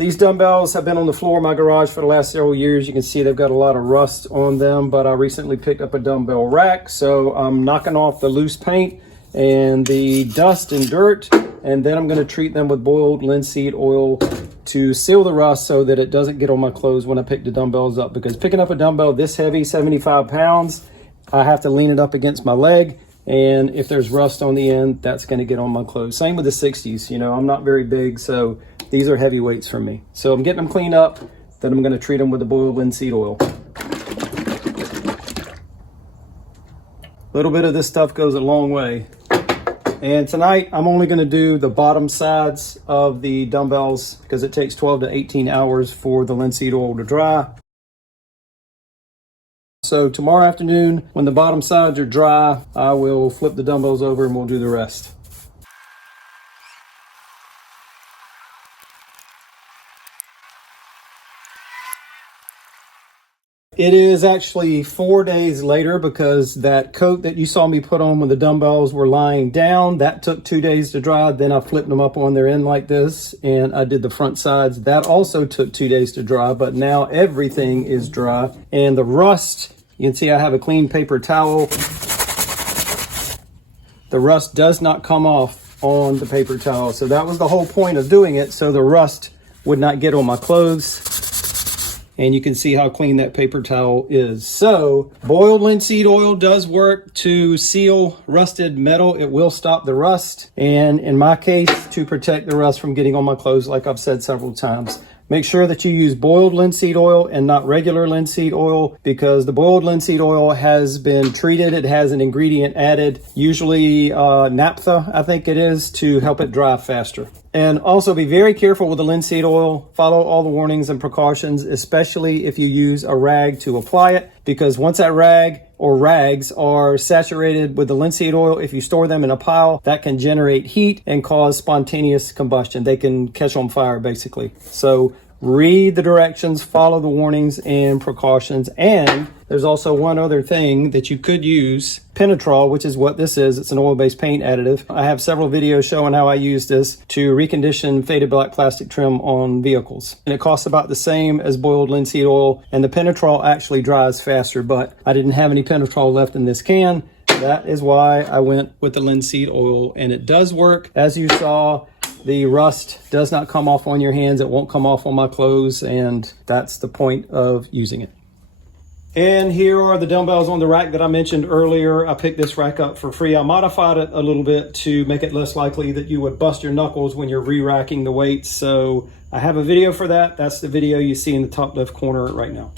These dumbbells have been on the floor of my garage for the last several years. You can see they've got a lot of rust on them, but I recently picked up a dumbbell rack. So I'm knocking off the loose paint and the dust and dirt, and then I'm going to treat them with boiled linseed oil to seal the rust so that it doesn't get on my clothes when I pick the dumbbells up. Because picking up a dumbbell this heavy, 75 pounds, I have to lean it up against my leg. And if there's rust on the end, that's going to get on my clothes. Same with the 60s. You know, I'm not very big, so these are heavy weights for me. So I'm getting them cleaned up, then I'm going to treat them with the boiled linseed oil. A little bit of this stuff goes a long way. And tonight, I'm only going to do the bottom sides of the dumbbells because it takes 12 to 18 hours for the linseed oil to dry. So tomorrow afternoon, when the bottom sides are dry, I will flip the dumbbells over and we'll do the rest. It is actually 4 days later because that coat that you saw me put on when the dumbbells were lying down, that took 2 days to dry. Then I flipped them up on their end like this, and I did the front sides. That also took 2 days to dry, but now everything is dry. And the rust, you can see I have a clean paper towel. The rust does not come off on the paper towel. So that was the whole point of doing it, so the rust would not get on my clothes. And you can see how clean that paper towel is. So boiled linseed oil does work to seal rusted metal. It will stop the rust. And in my case, to protect the rust from getting on my clothes, like I've said several times. Make sure that you use boiled linseed oil and not regular linseed oil, because the boiled linseed oil has been treated. It has an ingredient added, usually naphtha, I think it is, to help it dry faster. And also be very careful with the linseed oil. Follow all the warnings and precautions, especially if you use a rag to apply it, because once that rag or rags are saturated with the linseed oil, if you store them in a pile, that can generate heat and cause spontaneous combustion. They can catch on fire, basically. So read the directions, follow the warnings and precautions. And there's also one other thing that you could use, Penetrol, which is what this is. It's an oil-based paint additive. I have several videos showing how I use this to recondition faded black plastic trim on vehicles. And it costs about the same as boiled linseed oil, and the Penetrol actually dries faster, but I didn't have any Penetrol left in this can. That is why I went with the linseed oil, and it does work. As you saw, the rust does not come off on your hands. It won't come off on my clothes, and that's the point of using it. And here are the dumbbells on the rack that I mentioned earlier. I picked this rack up for free. I modified it a little bit to make it less likely that you would bust your knuckles when you're re-racking the weights. So I have a video for that. That's the video you see in the top left corner right now.